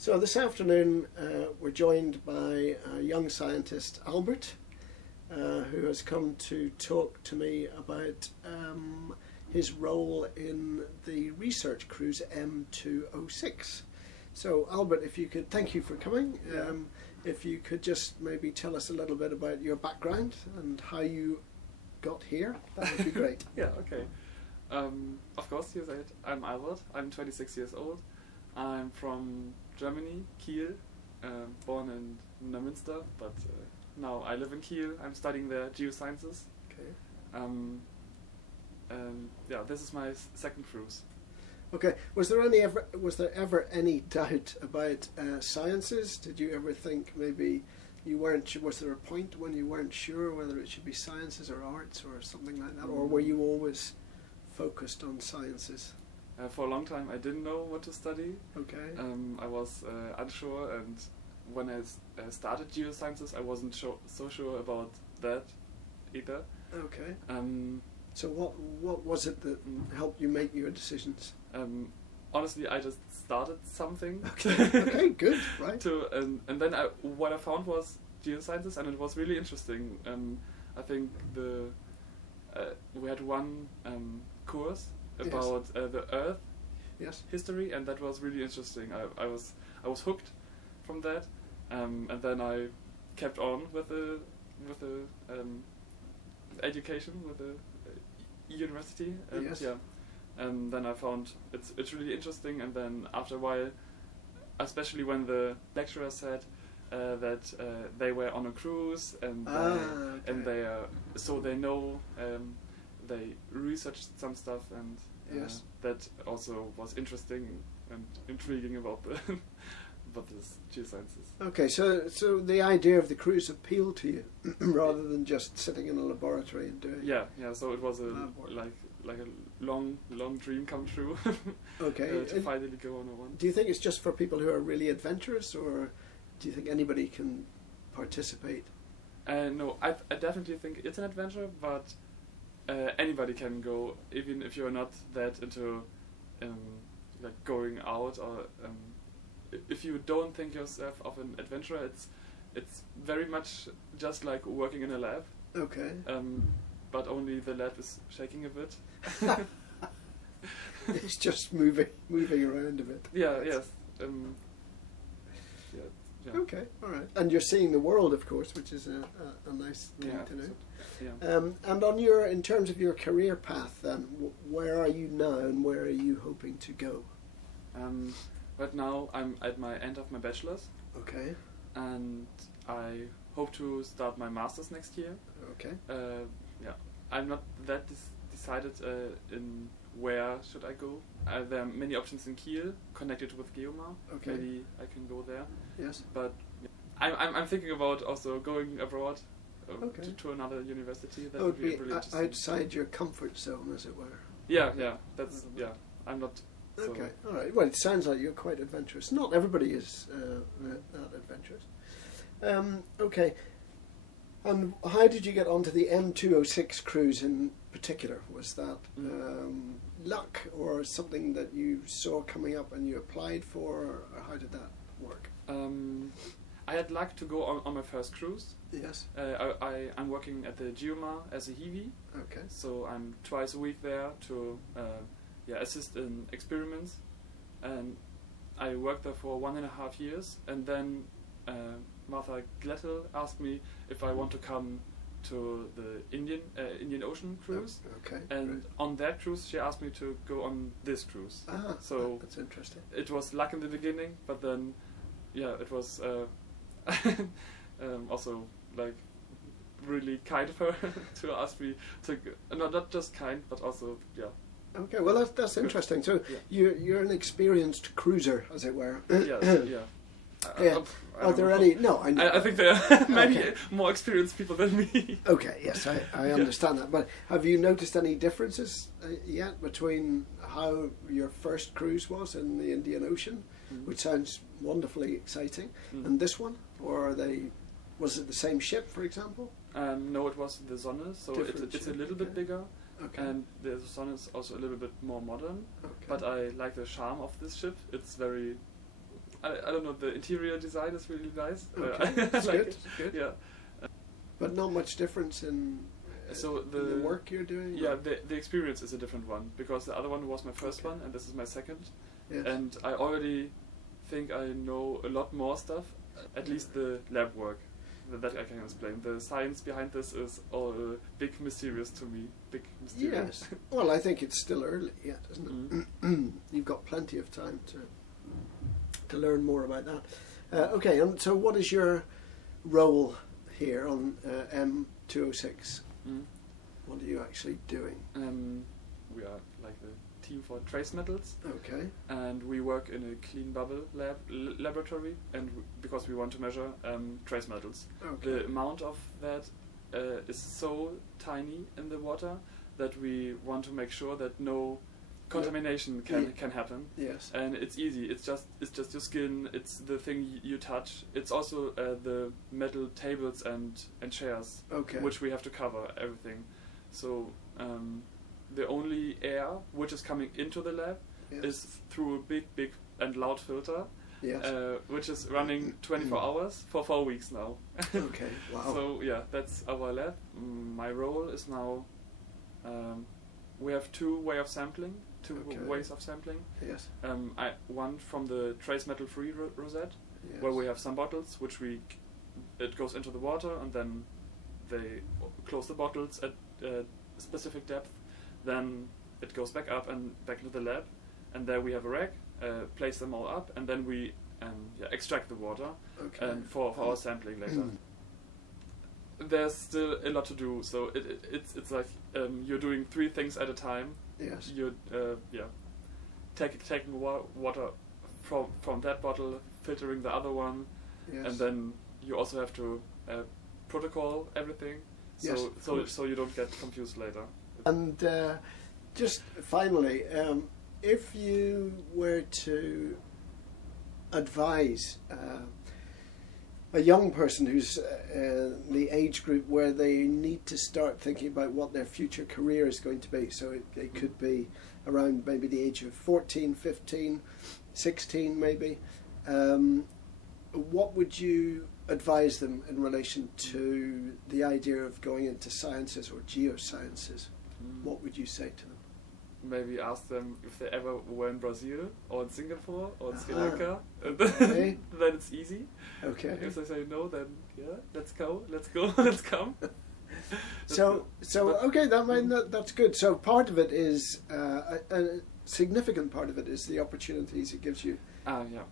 So this afternoon we're joined by a young scientist, Albert, who has come to talk to me about his role in the research cruise M206. So Albert, if you could, thank you for coming. If you could just maybe tell us a little bit about your background and how you got here, that would be great. Yeah, okay. Of course, you said I'm Albert. I'm 26 years old. I'm from Germany, Kiel, born in Neumünster, but now I live in Kiel. I'm studying there geosciences. Okay. Yeah, this is my second cruise. Okay. Was there ever any doubt about sciences? Did you ever think maybe you weren't? Was there a point when you weren't sure whether it should be sciences or arts or something like that, or were you always focused on sciences? For a long time, I didn't know what to study. Okay. I was unsure, and when I started geosciences, I wasn't so sure about that either. Okay. So what was it that helped you make your decisions? Honestly, I just started something. Okay. Okay. Good. Right. And then what I found was geosciences, and it was really interesting. I think we had one course about the Earth history, and that was really interesting. I was hooked from that, and then I kept on with the education with the university, and then I found it's really interesting. And then after a while, especially when the lecturer said that they were on a cruise and so they know. They researched some stuff, and that also was interesting and intriguing about this geosciences. Okay, so the idea of the cruise appealed to you rather than just sitting in a laboratory and doing. Yeah. So it was like a long dream come true. Okay. To finally go on a one. Do you think it's just for people who are really adventurous, or do you think anybody can participate? No, I definitely think it's an adventure, but. Anybody can go, even if you're not that into like going out, or if you don't think yourself of an adventurer, it's very much just like working in a lab. Okay. But only the lab is shaking a bit. It's just moving around a bit. Yeah. Yes. Yeah. Okay. All right. And you're seeing the world, of course, which is a nice thing to know. Yeah. And in terms of your career path, then, where are you now, and where are you hoping to go? Right now, I'm at my end of my bachelor's. Okay. And I hope to start my master's next year. Okay. I'm not that decided in where should I go. There are many options in Kiel connected with Geomar. Okay. Maybe I can go there. Yes. But I'm thinking about also going abroad. Okay. To another university. That would be really interesting. outside your comfort zone, as it were. Yeah. That's I'm not. So okay. All right. Well, it sounds like you're quite adventurous. Not everybody is that adventurous. Okay. And how did you get onto the M206 cruise in particular? Was that luck, or something that you saw coming up and you applied for, or how did that work? I had luck to go on my first cruise. Yes. I'm working at the Geomar as a Hiwi. Okay. So I'm twice a week there to assist in experiments, and I worked there for 1.5 years, and then Martha Glettel asked me if I want to come to the Indian Ocean cruise. Oh, okay. And great. on that cruise she asked me to go on this cruise. So that's interesting. It was luck in the beginning, but then it was also like really kind of her to ask me to not just kind, but also Okay, well that's interesting. So you're an experienced cruiser, as it were. Are there any? No, I think there are many more experienced people than me. Okay, yes, I understand that. But have you noticed any differences yet between how your first cruise was in the Indian Ocean, which sounds wonderfully exciting, and this one? Or was it the same ship, for example? No, it was the Sonne, so it's a little bit bigger. Okay. And the Sonne is also a little bit more modern. Okay. But I like the charm of this ship. It's very I don't know, the interior design is really nice. Okay, I that's like good. it. Good. Yeah. But not much difference in So the work you're doing? Yeah, the experience is a different one, because the other one was my first one and this is my second. Yes. And I already think I know a lot more stuff, at least the lab work, that I can explain. The science behind this is all big mysterious to me. Big mysterious. Yes. Well, I think it's still early yet, isn't it? You've got plenty of time to learn more about that. Okay, and so what is your role here on M206? What are you actually doing? We are like the team for trace metals. Okay. And we work in a clean bubble laboratory, and because we want to measure trace metals. Okay. The amount of that is so tiny in the water that we want to make sure that no contamination can happen. Yes. And it's easy. It's just your skin. It's the thing you touch. It's also the metal tables and chairs, Okay. which we have to cover everything. So the only air which is coming into the lab Yes. is through a big and loud filter, Yes. which is running 24 hours for 4 weeks now. Okay. Wow. So yeah, that's our lab. My role is now, we have two ways of sampling. Yes. One from the trace metal free rosette, Yes. where we have some bottles which it goes into the water, and then they close the bottles at a specific depth. Then it goes back up and back into the lab, and there we have a rack, place them all up, and then we extract the water for our sampling later. There's still a lot to do, so it's like you're doing 3 things at a time. Yes. You're taking water from that bottle, filtering the other one, Yes. and then you also have to protocol everything, Yes, so you don't get confused later. And just finally, if you were to advise a young person who's the age group where they need to start thinking about what their future career is going to be, so it could be around maybe the age of 14, 15, 16 maybe, what would you advise them in relation to the idea of going into sciences or geosciences? What would you say to them? Maybe ask them if they ever were in Brazil or in Singapore or in Sri Lanka. Okay. Then it's easy. Okay. If they say no, then let's go, let's come. Okay, that's good. So part of it is a significant part of it is the opportunities it gives you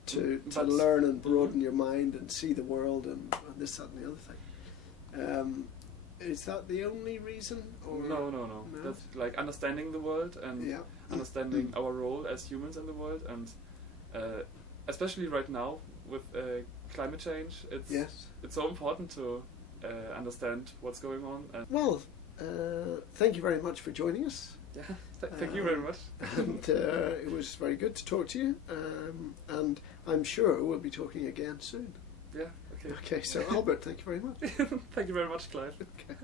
to learn and broaden your mind and see the world and this, that, and the other thing. Is that the only reason? Or No. That's like understanding the world and understanding our role as humans in the world, and especially right now with climate change, it's so important to understand what's going on. Well, thank you very much for joining us. Yeah, thank you very much. And it was very good to talk to you, and I'm sure we'll be talking again soon. Yeah, okay. Okay, so Albert, thank you very much. Thank you very much, Clive. Okay.